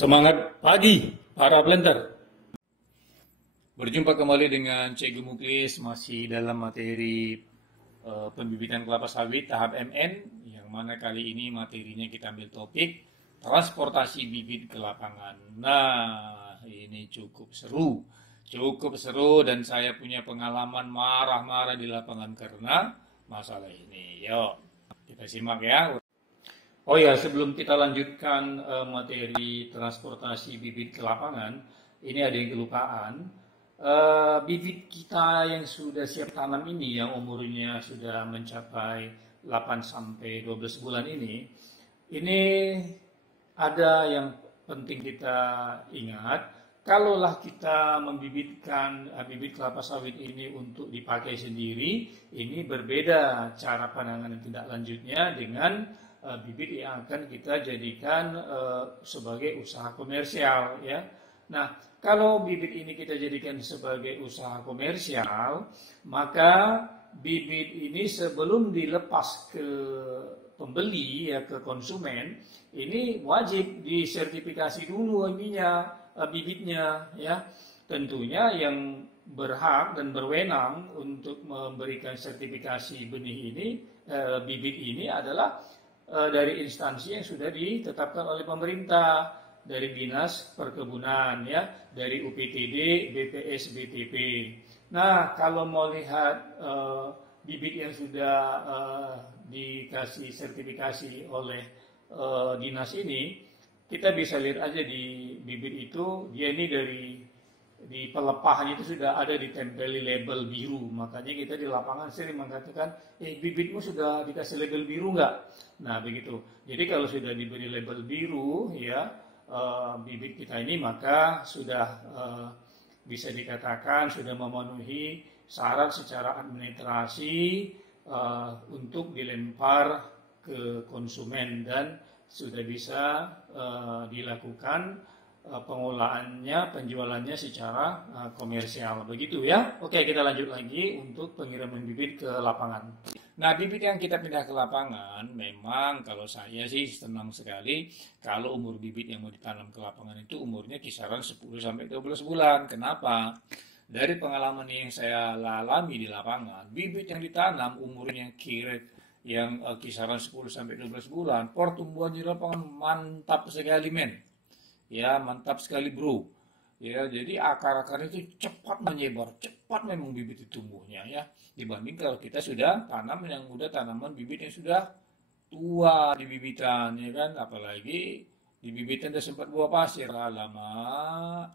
Semangat pagi para blender. Berjumpa kembali dengan Cikgu Muklis masih dalam materi pembibitan kelapa sawit tahap MN, yang mana kali ini materinya kita ambil topik transportasi bibit ke lapangan. Nah, ini cukup seru dan saya punya pengalaman marah-marah di lapangan karena masalah ini. Yuk, kita simak ya. Oh ya, sebelum kita lanjutkan materi transportasi bibit ke lapangan, ini ada yang kelupaan. Bibit kita yang sudah siap tanam ini, yang umurnya sudah mencapai 8 sampai 12 bulan ini ada yang penting kita ingat. Kalaulah kita membibitkan bibit kelapa sawit ini untuk dipakai sendiri, ini berbeda cara penanganan tindak lanjutnya dengan bibit yang akan kita jadikan sebagai usaha komersial, ya. Nah, kalau bibit ini kita jadikan sebagai usaha komersial, maka bibit ini sebelum dilepas ke pembeli, ya, ke konsumen, ini wajib disertifikasi dulu bibitnya, ya. Tentunya yang berhak dan berwenang untuk memberikan sertifikasi benih ini, bibit ini adalah dari instansi yang sudah ditetapkan oleh pemerintah, dari Dinas Perkebunan, ya, dari UPTD, BPS, BTP. Nah, kalau mau lihat bibit yang sudah dikasih sertifikasi oleh dinas ini, kita bisa lihat aja di bibit itu, dia ini di pelepahnya itu sudah ada ditempeli label biru. Makanya kita di lapangan sering mengatakan, bibitmu sudah dikasih label biru nggak? Nah, begitu. Jadi kalau sudah diberi label biru, ya, bibit kita ini maka sudah bisa dikatakan sudah memenuhi syarat secara administrasi untuk dilempar ke konsumen dan sudah bisa dilakukan pengolahannya, penjualannya secara komersial, begitu ya. Oke, kita lanjut lagi untuk pengiriman bibit ke lapangan. Nah, bibit yang kita pindah ke lapangan, memang kalau saya sih senang sekali kalau umur bibit yang mau ditanam ke lapangan itu umurnya kisaran 10 sampai 12 bulan. Kenapa? Dari pengalaman yang saya alami di lapangan, bibit yang ditanam umurnya yang kisaran 10 sampai 12 bulan, pertumbuhan di lapangan mantap sekali, men. Ya, mantap sekali, bro. Ya, jadi akar-akar itu cepat menyebar, cepat memang bibit itu tumbuhnya, ya. Dibanding kalau kita sudah tanam yang udah tanaman bibit yang sudah tua di bibitan, ya kan. Apalagi di bibitan udah sempat buah pasir, alamak.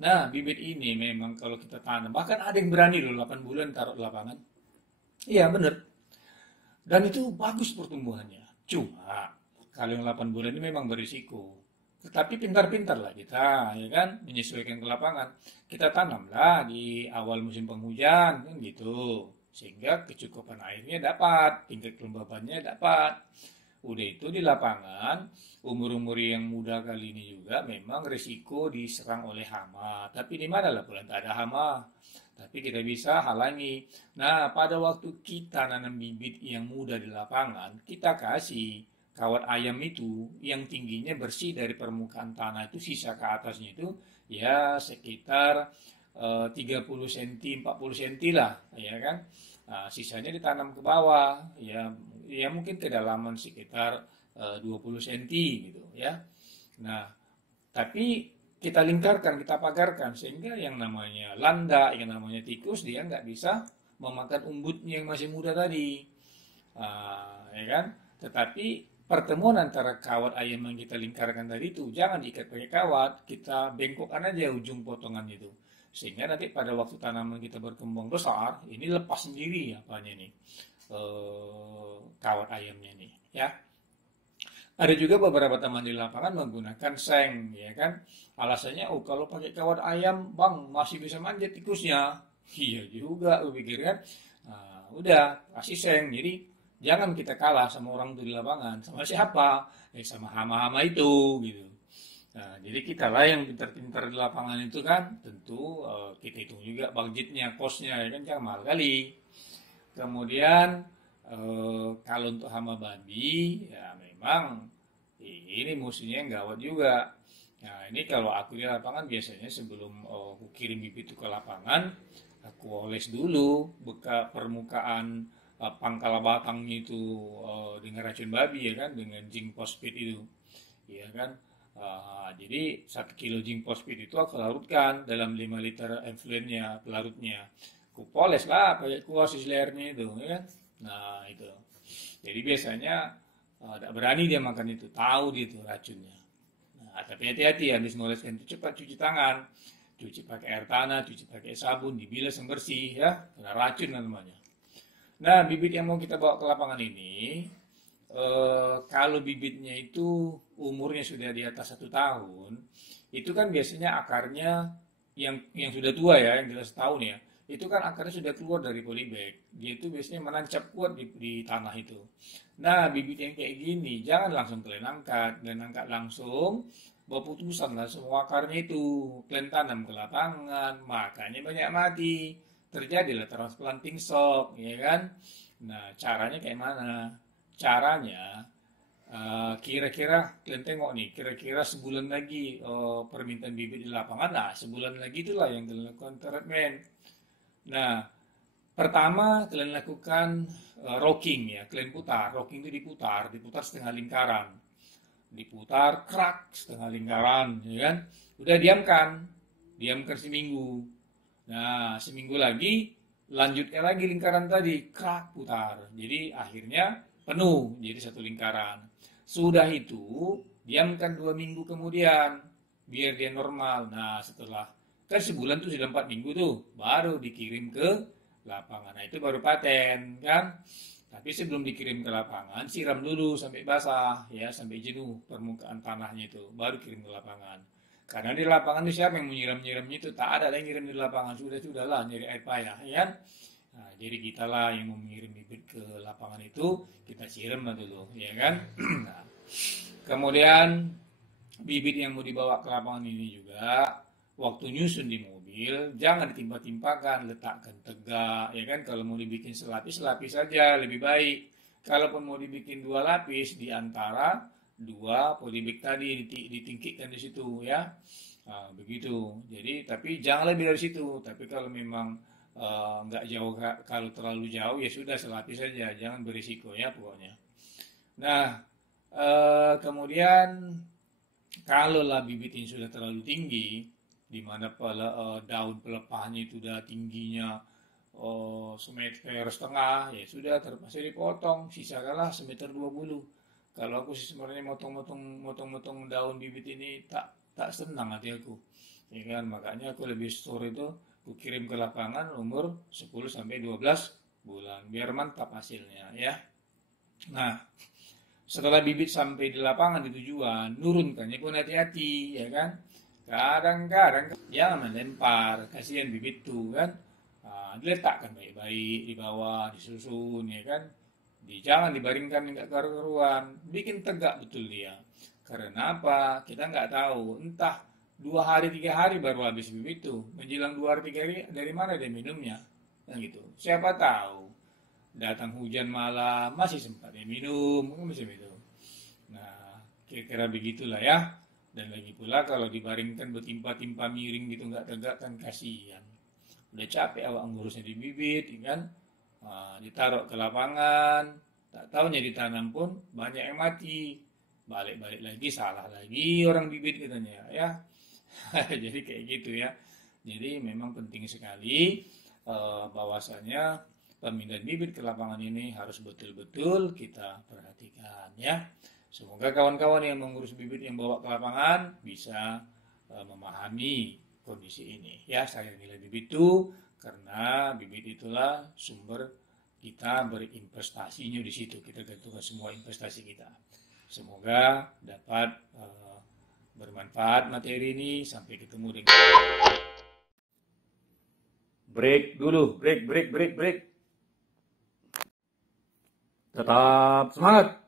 Nah, bibit ini memang kalau kita tanam, bahkan ada yang berani loh 8 bulan taruh di lapangan. Iya, bener. Dan itu bagus pertumbuhannya. Cuma kalau yang 8 bulan ini memang berisiko. Tetapi pintar-pintarlah kita, ya kan, menyesuaikan ke lapangan. Kita tanamlah di awal musim penghujan, kan gitu. Sehingga kecukupan airnya dapat, tingkat kelembabannya dapat. Udah itu di lapangan, umur-umur yang muda kali ini juga memang risiko diserang oleh hama. Tapi di mana lah bulan tak ada hama. Tapi kita bisa halangi. Nah, pada waktu kita nanam bibit yang muda di lapangan, kita kasih kawat ayam itu yang tingginya bersih dari permukaan tanah itu, sisa ke atasnya itu ya sekitar 30 cm 40 cm lah, ya kan. Nah, sisanya ditanam ke bawah, ya mungkin kedalaman sekitar 20 cm gitu, ya. Nah, tapi kita lingkarkan, kita pagarkan sehingga yang namanya landak, yang namanya tikus dia nggak bisa memakan umbutnya yang masih muda tadi, ya kan. Tetapi pertemuan antara kawat ayam yang kita lingkarkan tadi itu jangan diikat pakai kawat, kita bengkokkan aja ujung potongan itu, sehingga nanti pada waktu tanaman kita berkembang besar, ini lepas sendiri kawat ayamnya nih, ya. Ada juga beberapa teman di lapangan menggunakan seng, ya kan. Alasannya, kalau pakai kawat ayam, bang, masih bisa manjat tikusnya. Iya juga, lu pikir kan. Nah, udah, kasih seng. Jadi, jangan kita kalah sama orang itu di lapangan. Sama siapa? Sama hama-hama itu, gitu. Nah, jadi kita lah yang pintar-pintar di lapangan itu kan, tentu kita hitung juga budgetnya, kosnya, ya kan, jangan mahal kali. Kemudian, kalau untuk hama babi, ya memang ini musuhnya yang gawat juga. Nah, ini kalau aku di lapangan biasanya sebelum aku kirim bibit itu ke lapangan, aku oles dulu bekas permukaan pangkal batangnya itu dengan racun babi ya kan, dengan zinc phosphate itu, ya kan. Jadi 1 kilo zinc phosphate itu aku larutkan dalam 5 liter effluentnya, pelarutnya. Aku poles lah pakai kuas layernya itu, ya kan. Nah itu. Jadi biasanya tidak berani dia makan itu, tahu dia itu racunnya. Nah, tapi hati-hati habis ngoleskan itu cepat cuci tangan, cuci pakai air tanah, cuci pakai sabun, dibilas yang bersih ya, karena racun namanya. Nah, bibit yang mau kita bawa ke lapangan ini, kalau bibitnya itu umurnya sudah di atas 1 tahun, itu kan biasanya akarnya yang sudah tua ya, yang jelas tahun ya, itu kan akarnya sudah keluar dari polybag. Dia itu biasanya menancap kuat di tanah itu. Nah, bibit yang kayak gini jangan langsung kalian angkat, dan angkat langsung bawa putusan lah semua akarnya itu kalian tanam ke lapangan, makanya banyak mati. Terjadilah transplanting shock, ya kan? Nah, caranya kayak mana? Caranya kira-kira kalian tengok nih, kira-kira sebulan lagi permintaan bibit di lapangan, nah sebulan lagi itulah yang kalian lakukan treatment. Nah, pertama kalian lakukan rocking ya, kalian putar, rocking itu diputar setengah lingkaran, diputar krak setengah lingkaran, ya kan? Udah diamkan seminggu. Nah, seminggu lagi lanjutnya lagi lingkaran tadi, krak putar. Jadi akhirnya penuh jadi satu lingkaran. Sudah itu diamkan 2 minggu kemudian biar dia normal. Nah, setelah kan sebulan tuh sudah 4 minggu tuh, baru dikirim ke lapangan. Nah, itu baru paten kan. Tapi sebelum dikirim ke lapangan, siram dulu sampai basah ya, sampai jenuh permukaan tanahnya itu, baru kirim ke lapangan. Karena di lapangan itu siapa yang menyiram-nyiramnya itu? Tak ada yang ngirim di lapangan, sudahlah nyari air payah, ya kan? Nah, jadi kita lah yang mau mengirim bibit ke lapangan itu, kita siram lah dulu, ya kan? Nah, kemudian bibit yang mau dibawa ke lapangan ini juga, waktu nyusun di mobil, jangan ditimpa-timpakan, letakkan tegak, ya kan? Kalau mau dibikin selapis saja lebih baik. Kalaupun mau dibikin 2 lapis di antara 2 polybag tadi ditingkitkan di situ ya. Nah, begitu. Jadi tapi jangan lebih dari situ. Tapi kalau memang nggak jauh, kalau terlalu jauh ya sudah selapis saja, jangan berisiko ya pokoknya. Nah, kemudian kalau lah bibit ini sudah terlalu tinggi, di mana daun pelepahnya itu sudah tingginya semeter setengah, ya sudah terpaksa dipotong, sisakanlah semeter 20. Kalau aku sih sebenarnya motong-motong daun bibit ini tak senang hati aku. Ya kan, makanya aku lebih store itu aku kirim ke lapangan umur 10 sampai 12 bulan biar mantap hasilnya ya. Nah, setelah bibit sampai di lapangan di tujuan, nurunkannya pun hati-hati ya kan. Kadang-kadang jangan melempar, kasihan bibit tuh kan. Diletakkan baik-baik di bawah, disusun ya kan. Jangan dibaringkan nggak karu-karuan, bikin tegak betul dia. Karena apa? Kita nggak tahu, entah 2 hari 3 hari baru habis bibit itu, menjelang 2 hari 3 hari dari mana dia minumnya, kan gitu. Siapa tahu datang hujan malam masih sempat dia minum, macam itu. Nah, kira-kira begitulah ya. Dan lagi pula kalau dibaringkan bertimpa-timpa miring gitu nggak tegak kan kasihan. Udah capek awak ngurusnya di bibit, kan? Ditaruh ke lapangan, tak tahunya ditanam pun banyak yang mati, balik-balik lagi salah lagi orang bibit katanya ya. Jadi kayak gitu ya. Jadi memang penting sekali bahwasanya pemindahan bibit ke lapangan ini harus betul-betul kita perhatikan ya. Semoga kawan-kawan yang mengurus bibit yang bawa ke lapangan bisa memahami kondisi ini ya. Saya nilai bibit itu karena bibit itulah sumber kita berinvestasinya di situ. Kita gantungkan semua investasi kita. Semoga dapat bermanfaat materi ini. Sampai ketemu dengan break dulu, break. Tetap semangat.